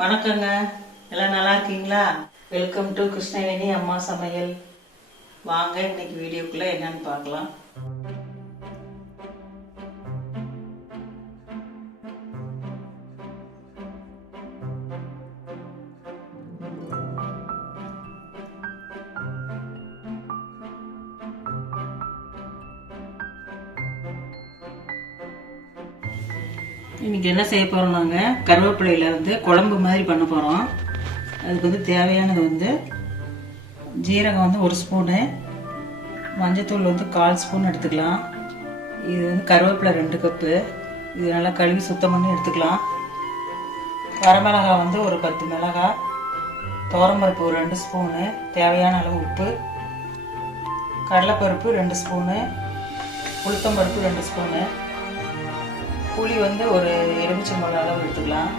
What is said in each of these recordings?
வணக்கங்க. எல்லாம் நல்லா இருக்கீங்களா? வெல்கம் டு கிருஷ்ணவேணி அம்மா சமையல். வாங்க இன்னைக்கு வீடியோக்குள்ள என்னன்னு பார்க்கலாம். இன்னைக்கு என்ன செய்ய போறோம், நாங்கள் கருவேப்பிலையில குழம்பு மாதிரி பண்ண போறோம். அதுக்கு தேவையானது ஜீரகம் 1 ஸ்பூனு, மஞ்சத்தூள் 1/4 ஸ்பூன் எடுத்துக்கலாம். இது கருவேப்பிலை 2 கப்பு. இது நல்லா கழுவி சுத்தம் பண்ணி எடுத்துக்கலாம். வரமிளகாய் ஒரு 10 மிளகாய், துவரம்பருப்பு 2 ஸ்பூனு, தேவையான அளவு உப்பு, கடலைப்பருப்பு 2 ஸ்பூனு, உளுத்தம்பருப்பு 2 ஸ்பூனு, புளி ஒரு எலுமிச்சம்பழம் அளவு எடுத்துக்கலாம்.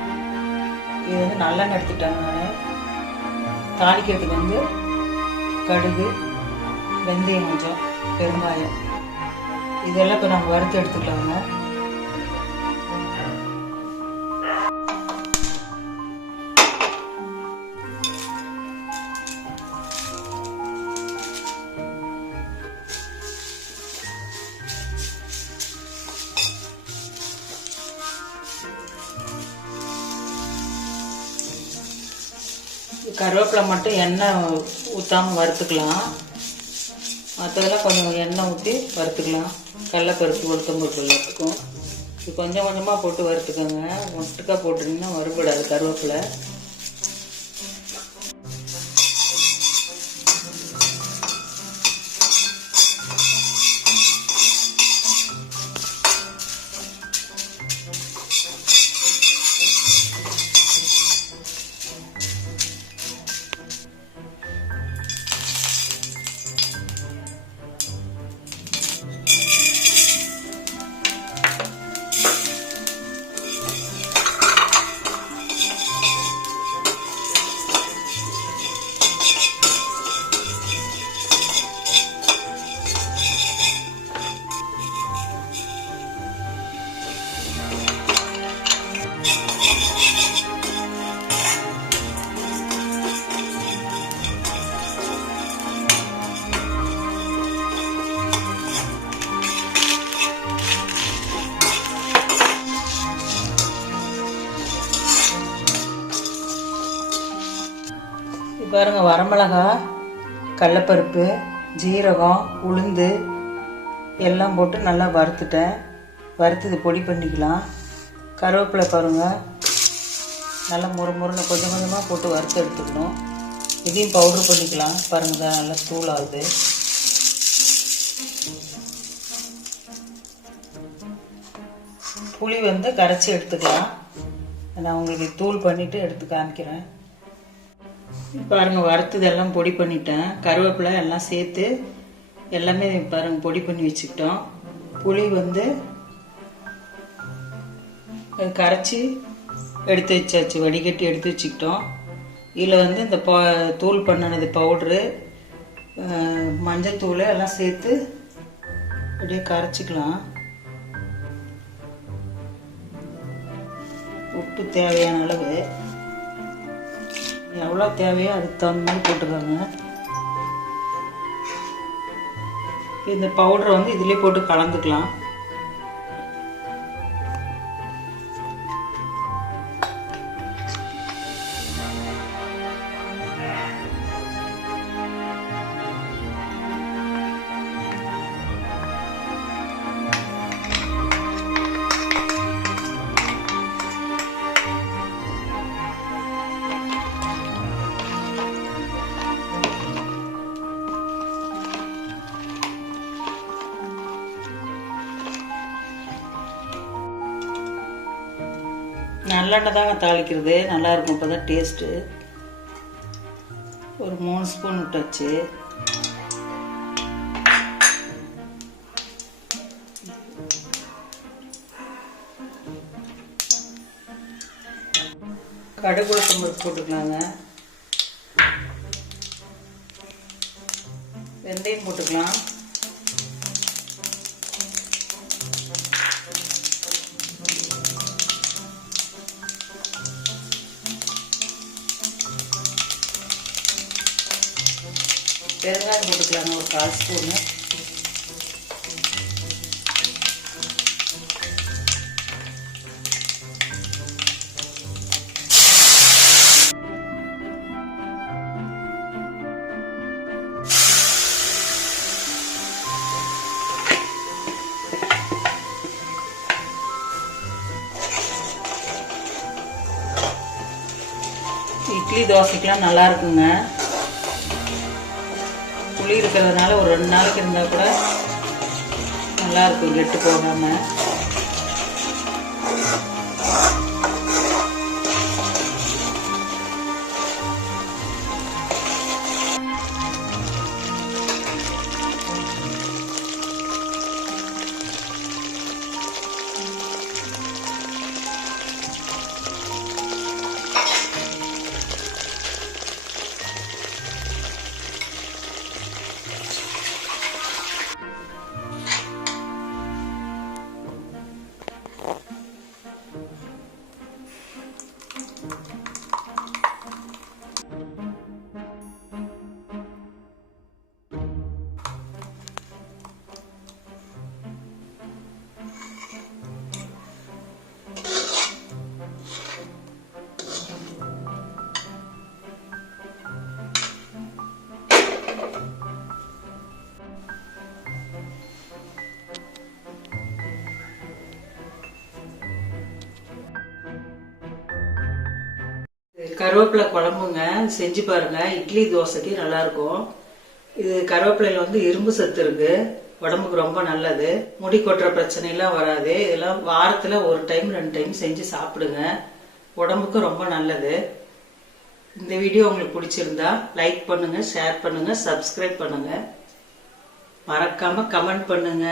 இது நல்லெண்ணெய் எடுத்துட்டாங்க. நான் தாளிக்கிறதுக்கு கடுகு, வெந்தயம், கொஞ்சம் பெருங்காயம், இதெல்லாம் இப்போ நம்ம வறுத்து எடுத்துக்கலாங்க. கருவேப்பிலை மட்டும் எண்ணெய் ஊற்றாமல் வறுத்துக்கலாம். மற்றதெல்லாம் கொஞ்சம் எண்ணெய் ஊற்றி வறுத்துக்கலாம். கடலைப்பருப்பு, உளுத்தம்பருப்பு எல்லாத்துக்கும் இது கொஞ்சம் கொஞ்சமாக போட்டு வறுத்துக்கோங்க. ஒட்டுக்காக போட்டுட்டிங்கன்னா வறுபடாது கருவேப்பிலை. பாருங்க, வரமிளகாய், கடலைப்பருப்பு, ஜீரகம், உளுந்து எல்லாம் போட்டு நல்லா வறுத்துட்டேன். வறுத்து பொடி பண்ணிக்கலாம். கருவேப்பிலை பாருங்கள், நல்லா முறுமுறுன்னு கொஞ்சம் கொஞ்சமாக போட்டு வறுத்து எடுத்துக்கணும். இதையும் பவுட்ரு பண்ணிக்கலாம். பாருங்கள், நல்லா தூள் ஆகுது. புளி கரைச்சி எடுத்துக்கலாம். நான் உங்களுக்கு தூள் பண்ணிவிட்டு எடுத்து காமிக்கிறேன். பாருங்கள், வறுத்ததெல்லாம் பொடி பண்ணிட்டேன். கருவேப்பிலை எல்லாம் சேர்த்து எல்லாமே பாருங்கள் பொடி பண்ணி வச்சுக்கிட்டோம். புளி கரைச்சி எடுத்து வச்சாச்சு, வடிகட்டி எடுத்து வச்சுக்கிட்டோம். இதில் இந்த தூள் பண்ணினது பவுட்ரு, மஞ்சள் தூள் எல்லாம் சேர்த்து அப்படியே கரைச்சிக்கலாம். உப்பு தேவையான அளவு, எவ்வளோ தேவையோ அதுக்கு தகுந்த மாதிரி போட்டுக்கோங்க. இந்த பவுடரை இதிலே போட்டு கலந்துக்கலாம். நல்லெண்ணெய் தாங்க தாளிக்கிறது, நல்லாயிருக்கும். இப்போ தான் டேஸ்ட்டு. ஒரு 3 ஸ்பூன் விட்டாச்சு. கடுகு, உளுத்தம்பருப்பு போட்டுக்கலாங்க. வெந்தயம் போட்டுக்கலாம். பெருங்காயம் போட்டுக்கலாங்க, ஒரு 1/4 ஸ்பூனு. இட்லி தோசைக்கெலாம் நல்லா இருக்குங்க. புளி இருக்கிறதுனால ஒரு 2 நாளைக்கு இருந்தால் கூட நல்லா இருக்கும், கெட்டு போகாம. கருவேப்பிலை குழம்புங்க, செஞ்சு பாருங்க. இட்லி தோசைக்கு நல்லா இருக்கும். இது கருவேப்பிலையில வந்து இரும்பு சத்து இருக்கு, உடம்புக்கு ரொம்ப நல்லது. முடி கொட்டுற பிரச்சனை எல்லாம் வராது. இதெல்லாம் வாரத்துல 1 டைம் 2 டைம் செஞ்சு சாப்பிடுங்க, உடம்புக்கு ரொம்ப நல்லது. இந்த வீடியோ உங்களுக்கு பிடிச்சிருந்தா லைக் பண்ணுங்க, ஷேர் பண்ணுங்க, சப்ஸ்கிரைப் பண்ணுங்க, மறக்காம கமெண்ட் பண்ணுங்க.